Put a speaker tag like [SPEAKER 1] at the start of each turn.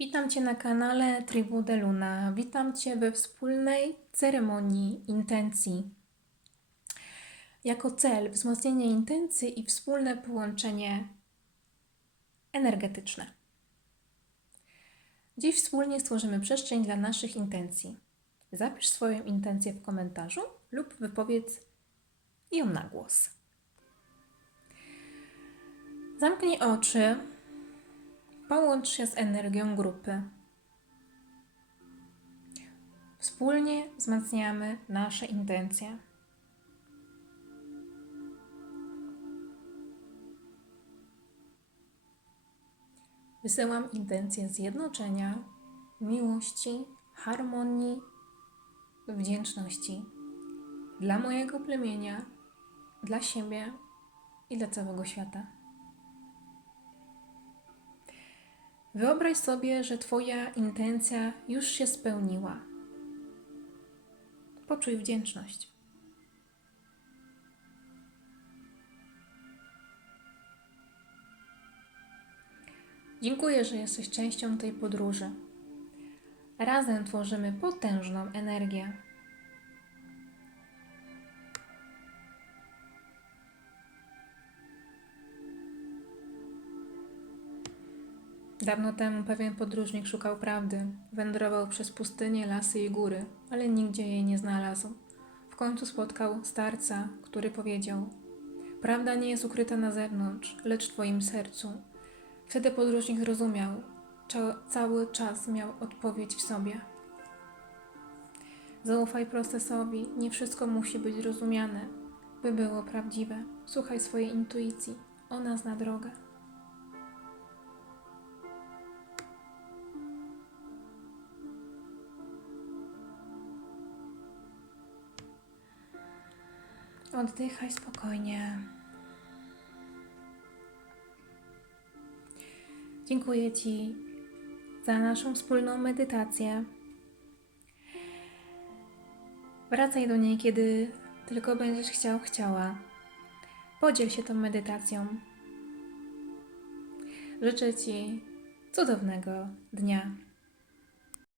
[SPEAKER 1] Witam Cię na kanale Tribu de Luna. Witam Cię we wspólnej ceremonii intencji. Jako cel wzmocnienie intencji i wspólne połączenie energetyczne. Dziś wspólnie stworzymy przestrzeń dla naszych intencji. Zapisz swoją intencję w komentarzu lub wypowiedz ją na głos. Zamknij oczy Połącz się z energią grupy. Wspólnie wzmacniamy nasze intencje. Wysyłam intencje zjednoczenia, miłości, harmonii, wdzięczności dla mojego plemienia, dla siebie i dla całego świata. Wyobraź sobie, że Twoja intencja już się spełniła. Poczuj wdzięczność. Dziękuję, że jesteś częścią tej podróży. Razem tworzymy potężną energię. Dawno temu pewien podróżnik szukał prawdy. Wędrował przez pustynie, lasy i góry, ale nigdzie jej nie znalazł. W końcu spotkał starca, który powiedział: Prawda nie jest ukryta na zewnątrz, lecz w Twoim sercu. Wtedy podróżnik zrozumiał, cały czas miał odpowiedź w sobie. Zaufaj procesowi, nie wszystko musi być zrozumiane, by było prawdziwe. Słuchaj swojej intuicji, ona zna drogę. Oddychaj spokojnie. Dziękuję Ci za naszą wspólną medytację. Wracaj do niej, kiedy tylko będziesz chciał, chciała. Podziel się tą medytacją. Życzę Ci cudownego dnia.